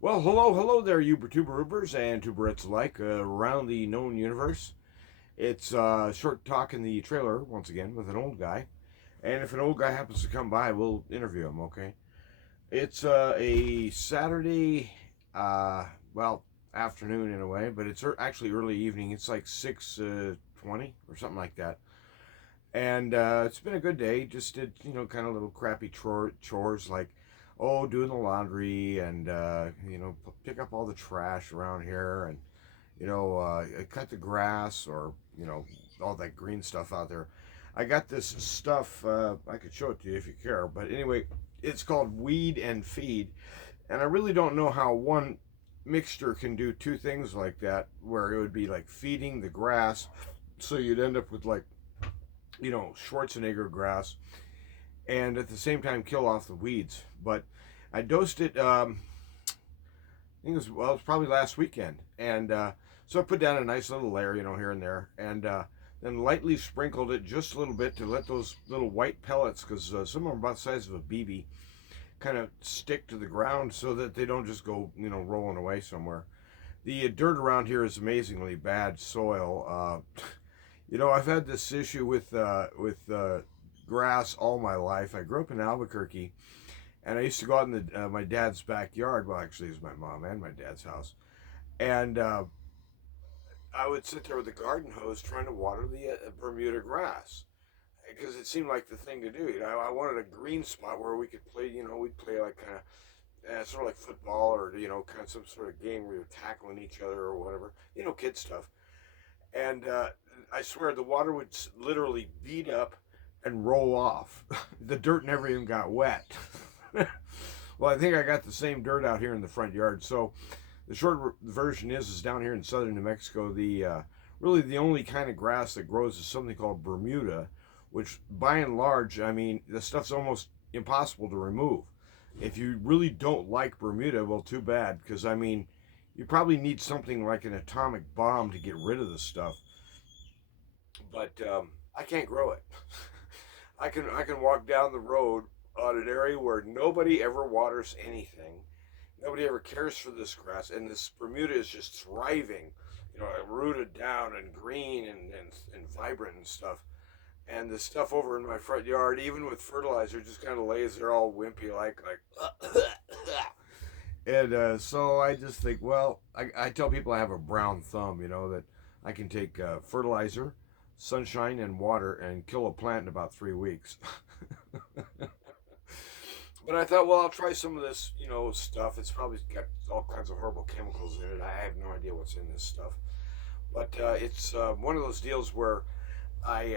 Well, hello there, you tuberubers and tuberettes alike around the known universe. It's short talk in the trailer once again with an old guy, and if an old guy happens to come by, we'll interview him. Okay? It's a Saturday, well, afternoon in a way, but it's actually early evening. It's like 6:20 or something like that, and it's been a good day. Just did kind of little crappy chores like doing the laundry and pick up all the trash around here and cut the grass or all that green stuff out there. I got this stuff. I could show it to you if you care, but anyway, it's called Weed and Feed, and I really don't know how one mixture can do two things like that, where it would be like feeding the grass, so you'd end up with like Schwarzenegger grass, and at the same time kill off the weeds. But I dosed it. I think it was probably last weekend, and so I put down a nice little layer, here and there, and then lightly sprinkled it just a little bit to let those little white pellets, because some of them are about the size of a BB, kind of stick to the ground so that they don't just go rolling away somewhere. The dirt around here is amazingly bad soil. I've had this issue with grass all my life. I grew up in Albuquerque, and I used to go out in my dad's backyard. Well, actually, it was my mom and my dad's house, and I would sit there with the garden hose trying to water the Bermuda grass because it seemed like the thing to do. I wanted a green spot where we could play. We'd play like kind of sort of like football or kind of some sort of game where you're tackling each other or whatever. Kid stuff. And I swear the water would literally beat up and roll off. The dirt never even got wet. Well, I think I got the same dirt out here in the front yard. So the short version is down here in southern New Mexico, the really the only kind of grass that grows is something called Bermuda, which by and large, I mean, the stuff's almost impossible to remove. If you really don't like Bermuda, well, too bad, because I mean, you probably need something like an atomic bomb to get rid of this stuff. But I can't grow it. I can walk down the road on an area where nobody ever waters anything. Nobody ever cares for this grass, and this Bermuda is just thriving, rooted down and green and vibrant and stuff. And the stuff over in my front yard, even with fertilizer, just kind of lays there all wimpy like. And so I just think, well, I tell people I have a brown thumb, that I can take fertilizer, sunshine, and water and kill a plant in about 3 weeks. But I thought, well, I'll try some of this, stuff. It's probably got all kinds of horrible chemicals in it. I have no idea what's in this stuff. But it's one of those deals where I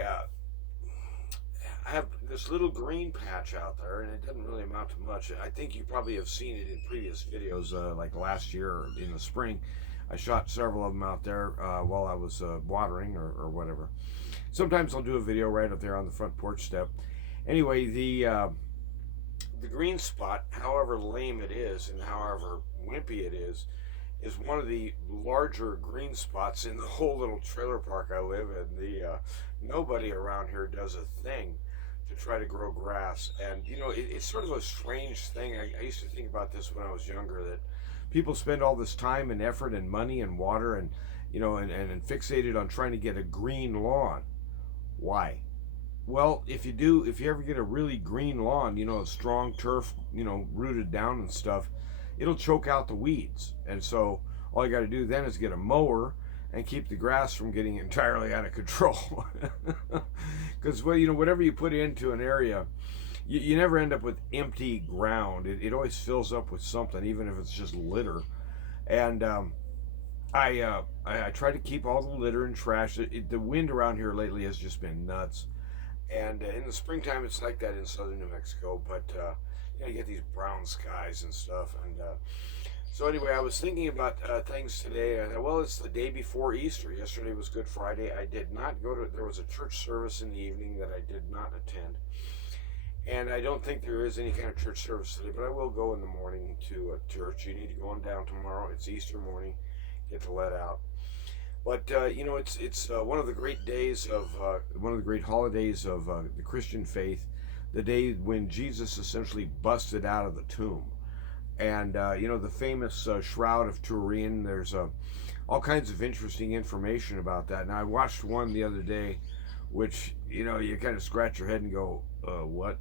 I have this little green patch out there, and it doesn't really amount to much. I think you probably have seen it in previous videos, like last year or in the spring. I shot several of them out there while I was watering or whatever. Sometimes I'll do a video right up there on the front porch step. Anyway, the green spot, however lame it is and however wimpy it is one of the larger green spots in the whole little trailer park I live in. The nobody around here does a thing to try to grow grass, and it's sort of a strange thing. I used to think about this when I was younger, that people spend all this time and effort and money and water and and fixated on trying to get a green lawn. Why? Well, if you ever get a really green lawn, a strong turf, rooted down and stuff, it'll choke out the weeds. And so all you got to do then is get a mower and keep the grass from getting entirely out of control. Because whatever you put into an area, you never end up with empty ground. It always fills up with something, even if it's just litter. And I try to keep all the litter and trash. The wind around here lately has just been nuts. And in the springtime, it's like that in southern New Mexico. But you get these brown skies and stuff. And so anyway, I was thinking about things today. I thought, well, it's the day before Easter. Yesterday was Good Friday. I did not go to. There was a church service in the evening that I did not attend, and I don't think there is any kind of church service today. But I will go in the morning to a church. You need to go on down tomorrow. It's Easter morning. Get the let out. But it's one of the great days of one of the great holidays of the Christian faith, the day when Jesus essentially busted out of the tomb, And the famous Shroud of Turin. There's all kinds of interesting information about that. And I watched one the other day, which you kind of scratch your head and go, "What?"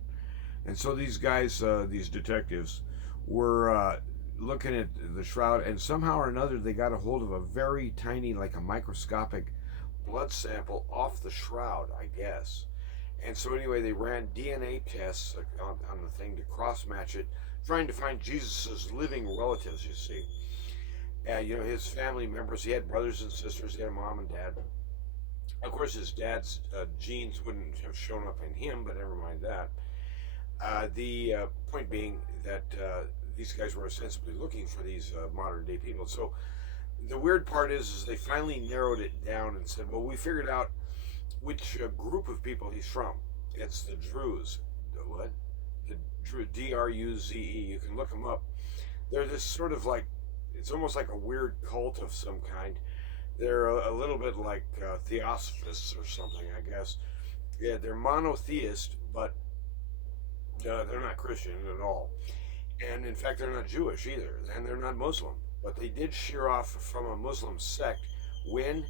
And so these guys, these detectives, were looking at the shroud, and somehow or another they got a hold of a very tiny, like a microscopic blood sample off the shroud, I guess. And so anyway, they ran DNA tests on the thing to cross match it, trying to find Jesus's living relatives. You see, and his family members. He had brothers and sisters. He had a mom and dad. Of course, his dad's genes wouldn't have shown up in him, but never mind that. The point being that these guys were ostensibly looking for these modern day people. So the weird part is they finally narrowed it down and said, well, we figured out which group of people he's from. It's the Druze. The what? The Druze. You can look them up. They're this sort of like, it's almost like a weird cult of some kind. They're a little bit like Theosophists or something, I guess. Yeah, they're monotheist, but they're not Christian at all. And in fact, they're not Jewish either, and they're not Muslim. But they did shear off from a Muslim sect when?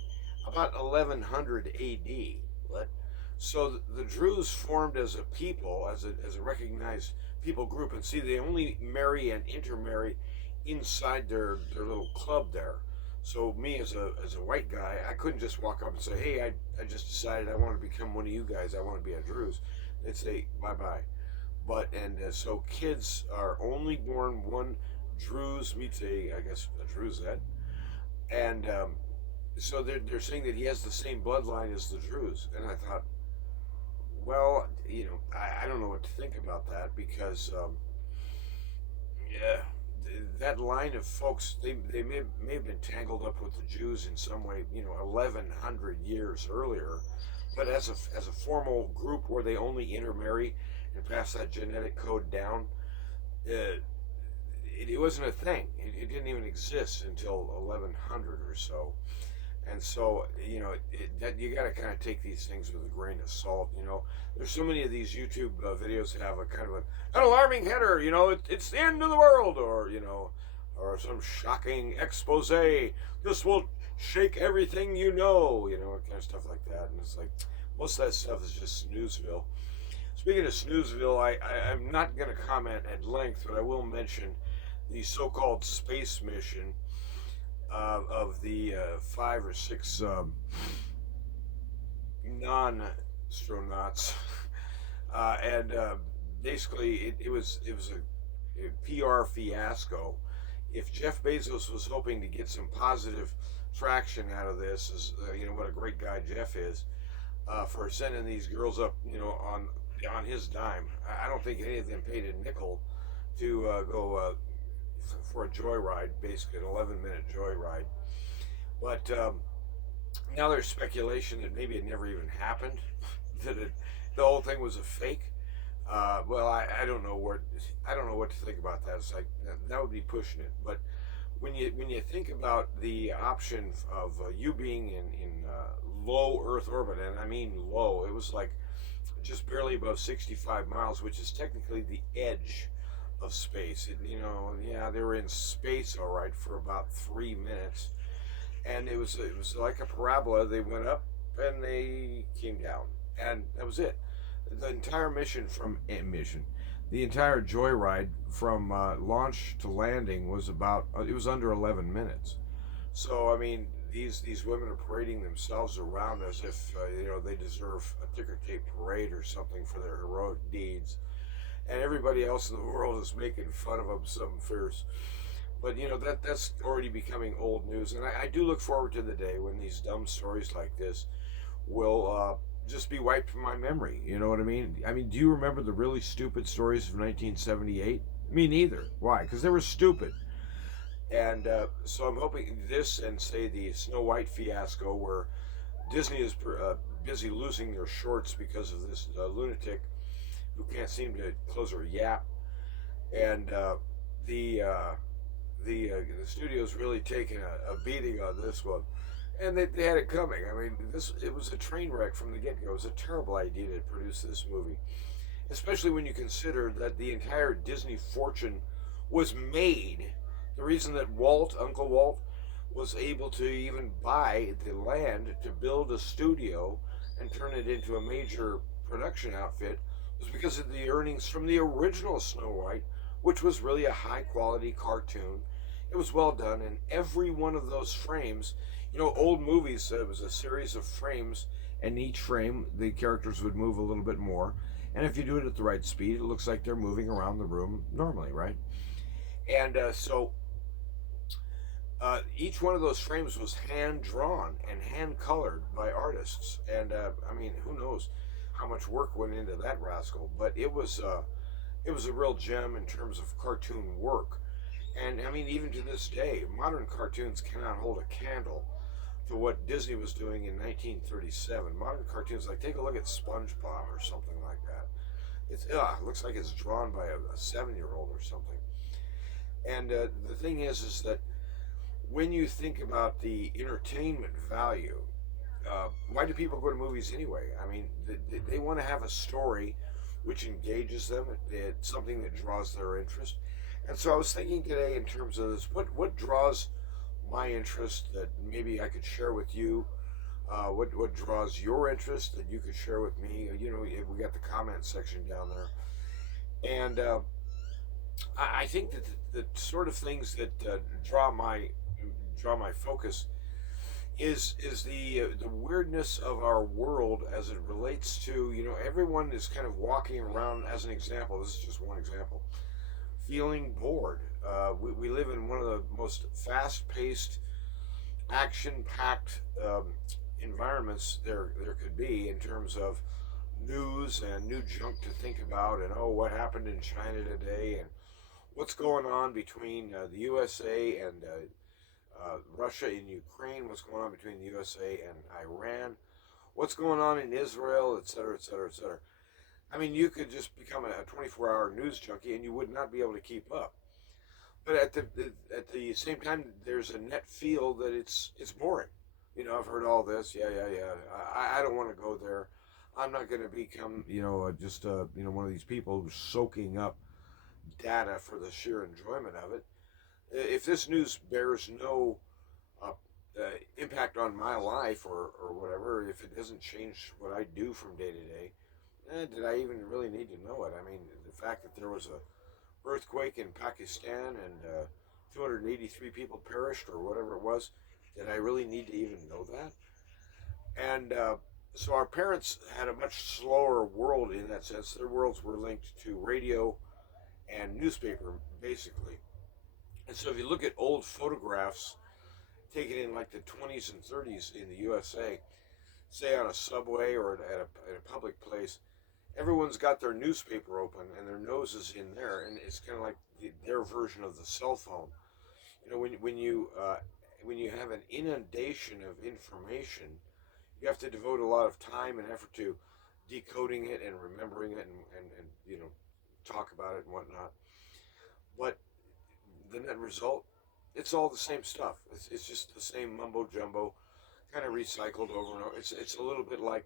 About 1100 AD. What? So the Druze formed as a people, as a recognized people group, and see, they only marry and intermarry inside their little club there. So me as a white guy, I couldn't just walk up and say, hey, I just decided I want to become one of you guys. I want to be a Druze. They'd say, bye-bye. So kids are only born one Druze meets I guess a Druzette. And so they're saying that he has the same bloodline as the Druze. And I thought, well, I don't know what to think about that, because yeah, that line of folks, they may have been tangled up with the Jews in some way, 1100 years earlier, but as a formal group where they only intermarry and pass that genetic code down, it wasn't a thing. It didn't even exist until 1100 or so. And so, that you got to kind of take these things with a grain of salt. There's so many of these YouTube videos that have a kind of an alarming header. It's the end of the world, or some shocking expose. This will shake everything kind of stuff like that. And it's like, most of that stuff is just snoozeville. Speaking of snoozeville, I'm not going to comment at length, but I will mention the so-called space mission of the 5 or 6 non-astronauts, and basically it was a PR fiasco. If Jeff Bezos was hoping to get some positive traction out of this, as what a great guy Jeff is, for sending these girls up, on his dime. I don't think any of them paid a nickel to go for a joyride, basically an 11-minute joyride. But now there's speculation that maybe it never even happened, that the whole thing was a fake. Well, I don't know what to think about that. It's like that would be pushing it. But when you think about the option of you being in low Earth orbit, and I mean low, it was like just barely above 65 miles, which is technically the edge of space. They were in space all right for about 3 minutes, and it was like a parabola. They went up and they came down, and that was it. The entire the entire joyride from launch to landing was under 11 minutes. So I mean, these women are parading themselves around as if they deserve a ticker tape parade or something for their heroic deeds, and everybody else in the world is making fun of them something fierce. But that's already becoming old news, and I do look forward to the day when these dumb stories like this will just be wiped from my memory. You know what I mean? I mean, do you remember the really stupid stories of 1978? Me neither. Why? Because they were stupid. And so I'm hoping this, and say the Snow White fiasco, where Disney is busy losing their shorts because of this lunatic who can't seem to close her yap, and the studio's really taking a beating on this one, and they had it coming. I mean, it was a train wreck from the get-go. It was a terrible idea to produce this movie, especially when you consider that the entire Disney fortune was made. The reason that Uncle Walt, was able to even buy the land to build a studio and turn it into a major production outfit was because of the earnings from the original Snow White, which was really a high quality cartoon. It was well done, and every one of those frames, old movies, it was a series of frames, and each frame, the characters would move a little bit more. And if you do it at the right speed, it looks like they're moving around the room normally, right? And each one of those frames was hand drawn and hand colored by artists. And I mean, who knows how much work went into that rascal? But it was a real gem in terms of cartoon work. And I mean, even to this day, modern cartoons cannot hold a candle to what Disney was doing in 1937. Modern cartoons, like take a look at SpongeBob or something like that. It looks like it's drawn by a 7-year-old or something. And the thing is that when you think about the entertainment value, why do people go to movies anyway? I mean, they want to have a story which engages them. It's something that draws their interest. And so I was thinking today in terms of this, what draws my interest that maybe I could share with you? What draws your interest that you could share with me? We got the comment section down there, and I think that the sort of things that draw my focus is the weirdness of our world as it relates to everyone is kind of walking around. As an example, this is just one example, feeling bored. We live in one of the most fast-paced, action-packed environments there could be in terms of news and new junk to think about, and what happened in China today, and what's going on between the USA and Russia and Ukraine, what's going on between the USA and Iran, what's going on in Israel, et cetera, et cetera, et cetera. I mean, you could just become a 24-hour news junkie and you would not be able to keep up. But at the same time, there's a net feel that it's boring. I've heard all this. Yeah, yeah, yeah. I don't want to go there. I'm not going to become, just one of these people who's soaking up data for the sheer enjoyment of it. If this news bears no uh, impact on my life or whatever, if it doesn't change what I do from day to day, did I even really need to know it? I mean, the fact that there was a earthquake in Pakistan and 283 people perished or whatever it was, did I really need to even know that? And so our parents had a much slower world in that sense. Their worlds were linked to radio and newspaper, basically. And so if you look at old photographs taken in like the 20s and 30s in the USA, say on a subway or at a public place, everyone's got their newspaper open and their nose is in there, and it's kind of like their version of the cell phone. When you have an inundation of information, you have to devote a lot of time and effort to decoding it and remembering it and talk about it and whatnot. But the net result, it's all the same stuff. It's just the same mumbo jumbo, kind of recycled over and over. It's a little bit like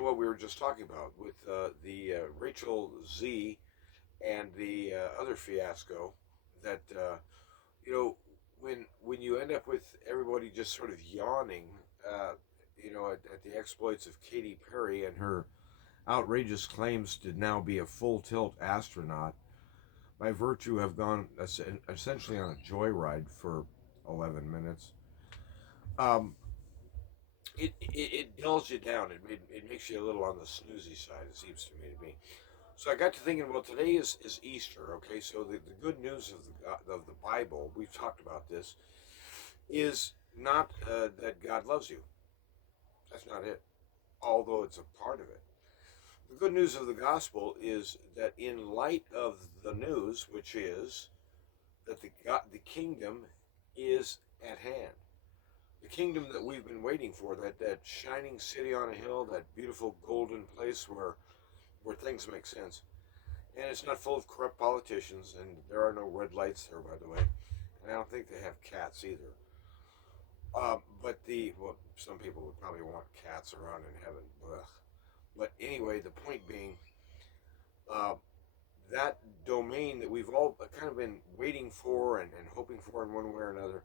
what we were just talking about with the Rachel Z and the other fiasco that when you end up with everybody just sort of yawning at the exploits of Katy Perry and her outrageous claims to now be a full tilt astronaut by virtue of gone essentially on a joyride for 11 minutes. Um, it dulls you down. It makes you a little on the snoozy side, it seems to me. So I got to thinking, well, today is Easter, okay? So the good news of the Bible, we've talked about this, is not that God loves you. That's not it, although it's a part of it. The good news of the gospel is that in light of the news, which is that the kingdom is at hand. The kingdom that we've been waiting for, that shining city on a hill, that beautiful golden place where things make sense. And it's not full of corrupt politicians, and there are no red lights there, by the way. And I don't think they have cats either. But some people would probably want cats around in heaven. Ugh. But anyway, the point being, that domain that we've all kind of been waiting for and hoping for in one way or another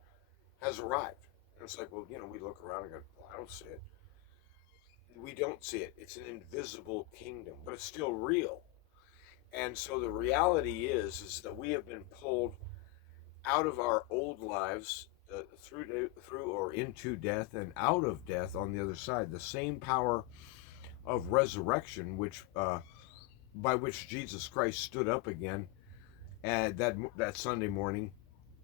has arrived. And it's like, well, we look around and go, well, I don't see it. We don't see it. It's an invisible kingdom, but it's still real. And so the reality is that we have been pulled out of our old lives, through or into death, and out of death on the other side. The same power of resurrection, which by which Jesus Christ stood up again, and that Sunday morning,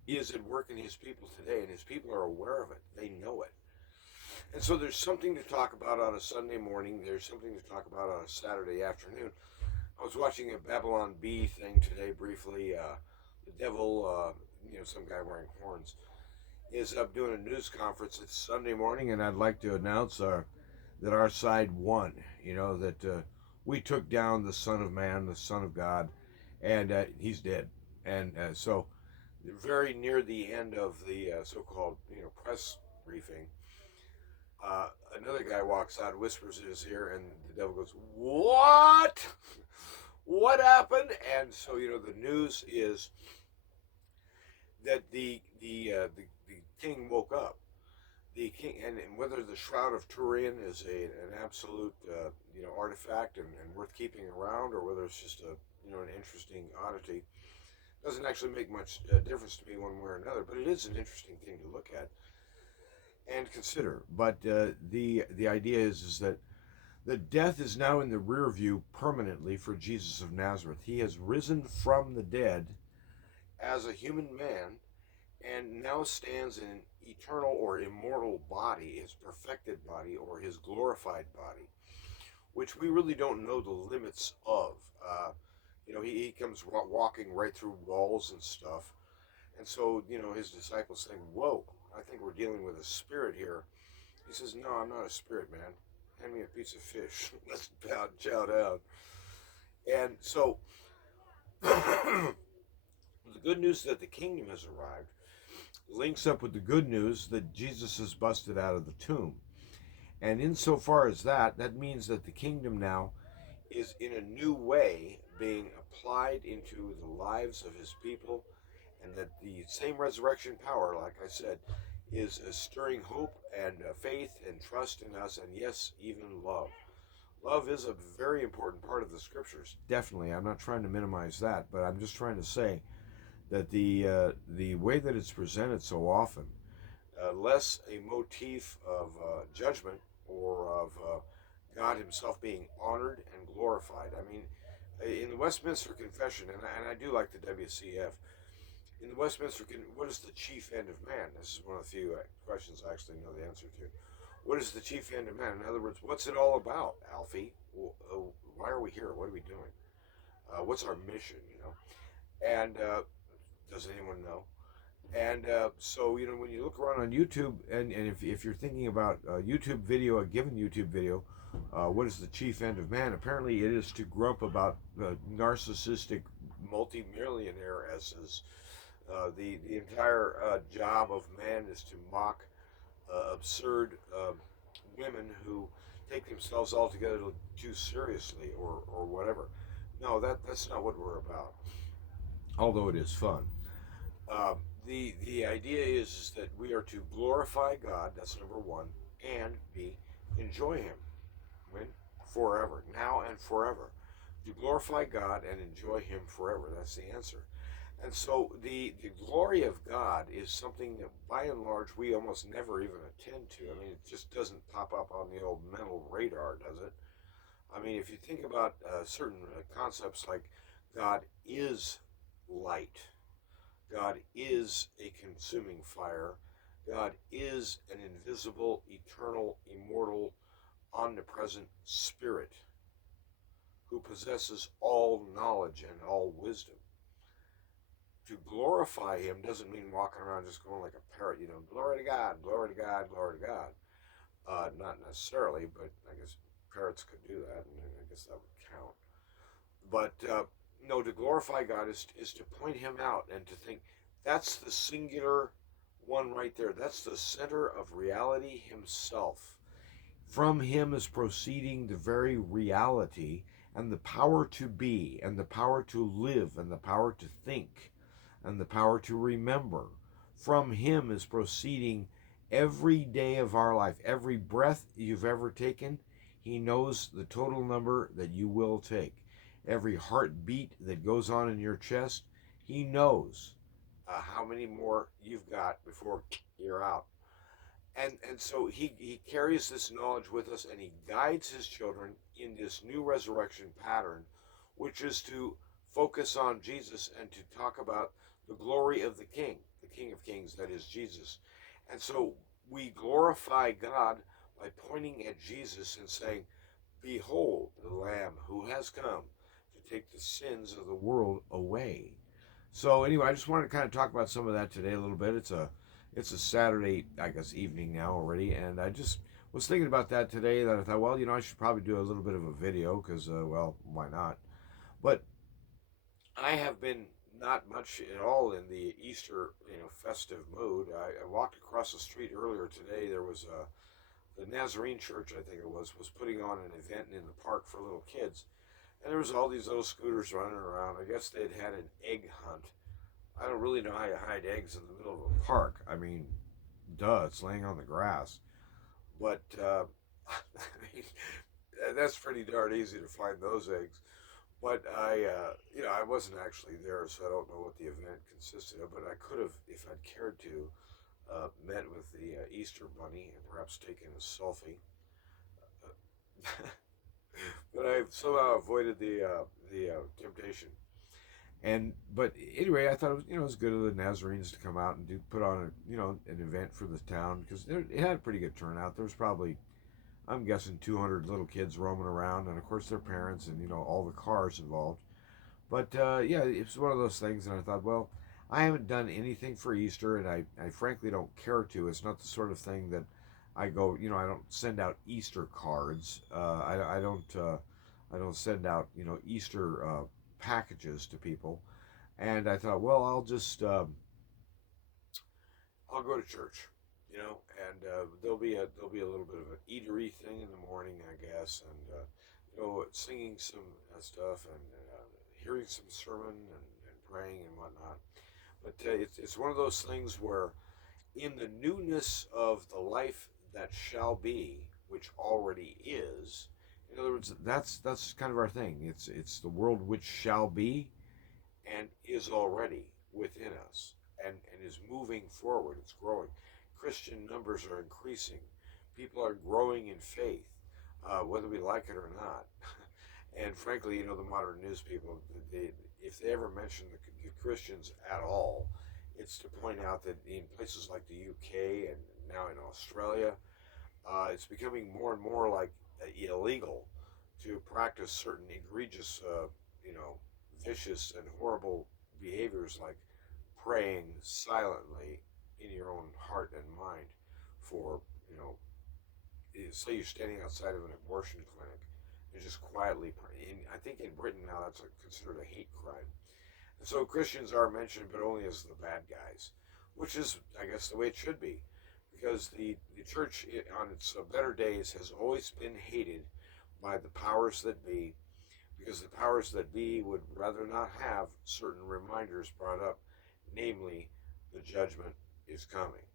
is at work in His people today, and His people are aware of it. They know it. And so there's something to talk about on a Sunday morning. There's something to talk about on a Saturday afternoon. I was watching a Babylon Bee thing today briefly. The devil, some guy wearing horns, is up doing a news conference. It's Sunday morning, and I'd like to announce that our side won. That we took down the Son of Man, the Son of God, and he's dead. And so very near the end of the so-called press briefing, another guy walks out, whispers in his ear, and the devil goes, "What? What happened?" And so the news is that the king woke up. The king, and whether the Shroud of Turin is an absolute artifact and worth keeping around, or whether it's just an interesting oddity, doesn't actually make much difference to me one way or another. But it is an interesting thing to look at and consider. But the idea is that the death is now in the rear view permanently for Jesus of Nazareth. He has risen from the dead as a human man, and now stands in an eternal or immortal body, his perfected body or his glorified body, which we really don't know the limits of. He comes walking right through walls and stuff, and so his disciples think, "Whoa, I think we're dealing with a spirit here." He says, "No, I'm not a spirit, man. Hand me a piece of fish. Let's chow down." And so the good news that the kingdom has arrived links up with the good news that Jesus is busted out of the tomb. And insofar as that means that the kingdom now is in a new way being applied into the lives of His people, and that the same resurrection power, like I said, is stirring hope and faith and trust in us, and yes, even love. Love is a very important part of the scriptures. Definitely, I'm not trying to minimize that, but I'm just trying to say that the way that it's presented so often, less a motif of judgment or of God Himself being honored and glorified. I mean, in the Westminster Confession, and I do like the WCF, in the Westminster, what is the chief end of man? This is one of the few questions I actually know the answer to. What is the chief end of man? In other words, what's it all about, Alfie? Why are we here? What are we doing? What's our mission, And does anyone know? And so, when you look around on YouTube, and if you're thinking about a given YouTube video, what is the chief end of man? Apparently it is to grump about narcissistic multimillionairesses. The entire job of man is to mock absurd women who take themselves altogether too seriously, or whatever. No, that's not what we're about, although it is fun. The idea is that we are to glorify God, that's number one, and B, enjoy Him forever, now and forever. To glorify God and enjoy Him forever, that's the answer. And so the glory of God is something that by and large we almost never even attend to. I mean, it just doesn't pop up on the old mental radar, does it? I mean, if you think about certain concepts like God is light, God is a consuming fire, God is an invisible, eternal, immortal, omnipresent spirit who possesses all knowledge and all wisdom. To glorify Him doesn't mean walking around just going like a parrot, glory to God, glory to God, glory to God. Not necessarily, but I guess parrots could do that, and I guess that would count. But no, to glorify God is to point Him out and to think, that's the singular one right there. That's the center of reality Himself. From Him is proceeding the very reality and the power to be, and the power to live, and the power to think, and the power to remember. From Him is proceeding every day of our life. Every breath you've ever taken, He knows the total number that you will take. Every heartbeat that goes on in your chest, He knows how many more you've got before you're out. And so he carries this knowledge with us, and he guides his children in this new resurrection pattern, which is to focus on Jesus and to talk about the glory of the King of Kings, that is Jesus. And so we glorify God by pointing at Jesus and saying, "Behold the Lamb who has come to take the sins of the world away." So anyway, I just wanted to kind of talk about some of that today a little bit. It's a Saturday, I guess, evening now already, and I just was thinking about that today. That I thought, well, I should probably do a little bit of a video because, well, why not? But I have been not much at all in the Easter, festive mood. I walked across the street earlier today. There was the Nazarene Church, I think it was putting on an event in the park for little kids, and there was all these little scooters running around. I guess they'd had an egg hunt. I don't really know how you hide eggs in the middle of a park. I mean, duh, it's laying on the grass. But that's pretty darn easy to find those eggs. But I wasn't actually there, so I don't know what the event consisted of. But I could have, if I'd cared to, met with the Easter Bunny and perhaps taken a selfie. But I somehow avoided the temptation. But anyway, I thought it was good of the Nazarenes to come out and put on an event for the town, because it had a pretty good turnout. There was probably, I'm guessing, 200 little kids roaming around, and of course their parents, and all the cars involved. But yeah, it's one of those things, and I thought, well, I haven't done anything for Easter, and I frankly don't care to. It's not the sort of thing that I go, I don't send out Easter cards. I don't send out Easter packages to people. And I thought, well, I'll go to church, and there'll be a little bit of an eatery thing in the morning, I guess, and singing some stuff, and hearing some sermon, and praying and whatnot. But it's one of those things where, in the newness of the life that shall be, which already is. In other words, that's kind of our thing. It's the world which shall be, and is already within us, and is moving forward. It's growing. Christian numbers are increasing. People are growing in faith, whether we like it or not. And frankly, the modern news people, if they ever mention the Christians at all, it's to point out that in places like the UK and now in Australia, it's becoming more and more like illegal to practice certain egregious, vicious and horrible behaviors, like praying silently in your own heart and mind for, say you're standing outside of an abortion clinic and just quietly praying. I think in Britain now that's considered a hate crime. And so Christians are mentioned, but only as the bad guys, which is, I guess, the way it should be, because the church on its better days has always been hated by the powers that be, because the powers that be would rather not have certain reminders brought up, namely, the judgment is coming,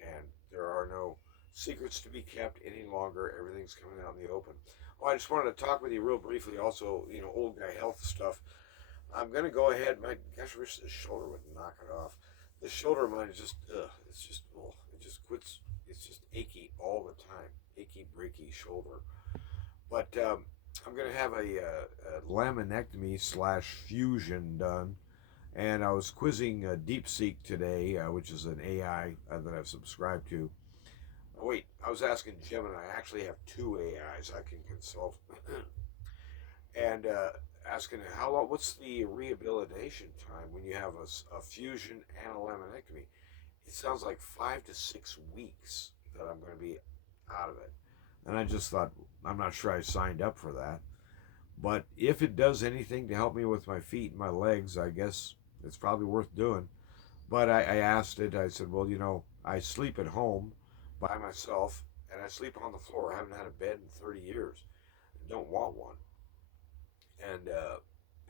and there are no secrets to be kept any longer. Everything's coming out in the open. Oh, I just wanted to talk with you real briefly also, old guy health stuff. I'm going to go ahead. My gosh, I wish this shoulder would knock it off. This shoulder of mine is just, it just quits. It's just achy all the time. Achy, breaky shoulder. But I'm going to have a laminectomy / fusion done. And I was quizzing DeepSeek today, which is an AI that I've subscribed to. Oh, wait, I was asking Gemini. I actually have two AIs I can consult. And asking how long, what's the rehabilitation time when you have a fusion and a laminectomy? It sounds like 5 to 6 weeks that I'm going to be out of it. And I just thought, I'm not sure I signed up for that. But if it does anything to help me with my feet and my legs, I guess it's probably worth doing. But I asked it, I said, well, I sleep at home by myself, and I sleep on the floor. I haven't had a bed in 30 years. I don't want one. and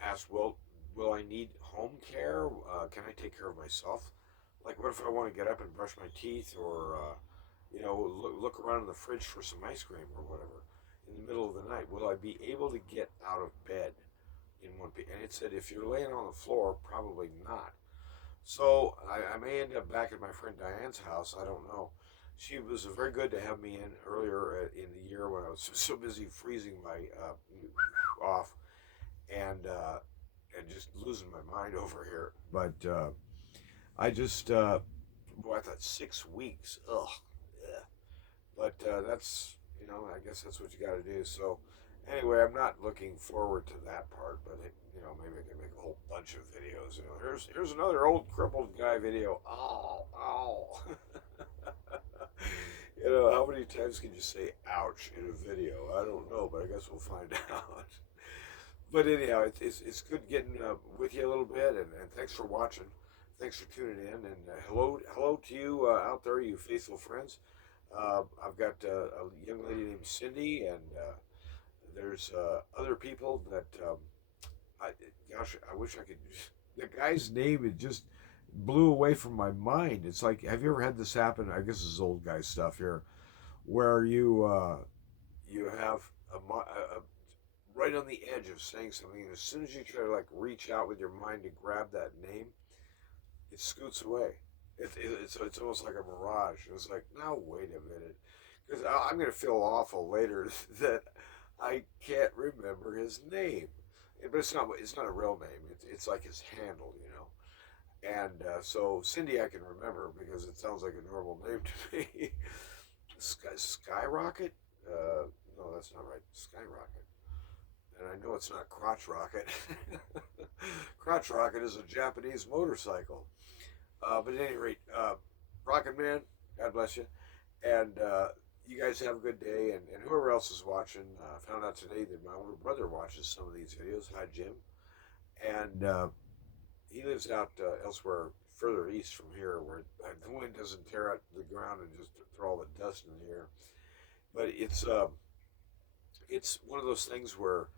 asked, well, will I need home care? Can I take care of myself? Like, what if I want to get up and brush my teeth, or look around in the fridge for some ice cream or whatever in the middle of the night? Will I be able to get out of bed in one piece? And it said, if you're laying on the floor, probably not. So I may end up back at my friend Diane's house. I don't know. She was very good to have me in earlier in the year when I was so busy freezing my off and just losing my mind over here. But I just boy, I thought 6 weeks. Ugh. Yeah. But that's I guess that's what you got to do. So anyway, I'm not looking forward to that part, but maybe I can make a whole bunch of videos. Here's another old crippled guy video. Ow, ow. How many times can you say "ouch" in a video? I don't know, but I guess we'll find out. But anyhow, it's good getting with you a little bit, and thanks for watching. Thanks for tuning in, and hello to you out there, you faithful friends. I've got a young lady named Cindy, and there's other people that I gosh, I wish I could. The guy's name, it just blew away from my mind. It's like, have you ever had this happen? I guess this is old guy stuff here, where you have a right on the edge of saying something, and as soon as you try to like reach out with your mind to grab that name, it scoots away. It's almost like a mirage. It's like, now wait a minute, because I'm gonna feel awful later that I can't remember his name. But it's not a real name. It's like his handle. And so Cindy, I can remember because it sounds like a normal name to me. Skyrocket? No, that's not right. Skyrocket. And I know it's not Crotch Rocket. Crotch Rocket is a Japanese motorcycle. But at any rate, Rocket Man, God bless you. And you guys have a good day. And whoever else is watching, I found out today that my older brother watches some of these videos. Hi, Jim. And he lives out elsewhere, further east from here, where the wind doesn't tear out the ground and just throw all the dust in the air. But it's one of those things where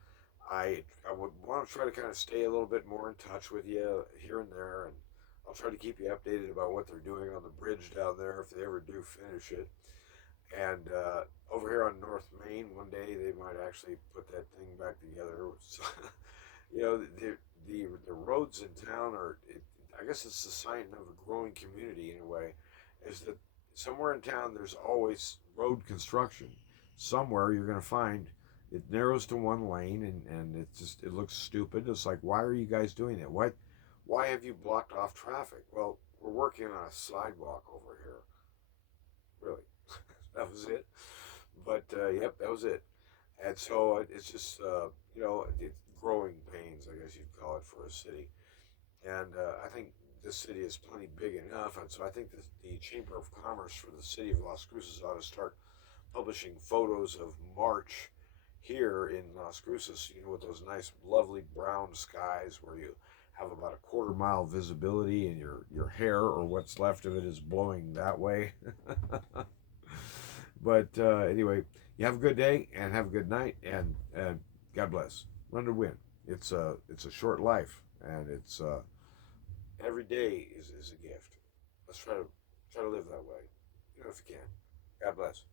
I would want to try to kind of stay a little bit more in touch with you here and there, and I'll try to keep you updated about what they're doing on the bridge down there if they ever do finish it. And over here on North Main, one day they might actually put that thing back together. So, the roads in town I guess it's a sign of a growing community in a way, is that somewhere in town there's always road construction. Somewhere you're going to find it narrows to one lane, and it looks stupid. It's like, why are you guys doing it? Why have you blocked off traffic? Well, we're working on a sidewalk over here. Really, that was it. But yep, that was it. And so it's just it's growing pains, I guess you'd call it, for a city. And I think this city is plenty big enough, and so I think the Chamber of Commerce for the city of Las Cruces ought to start publishing photos of March here in Las Cruces, with those nice, lovely brown skies where you have about a quarter-mile visibility, and your hair, or what's left of it, is blowing that way. But anyway, you have a good day and have a good night, and God bless. Run to win. It's a short life, and it's every day is a gift. Let's try to live that way, if you can. God bless.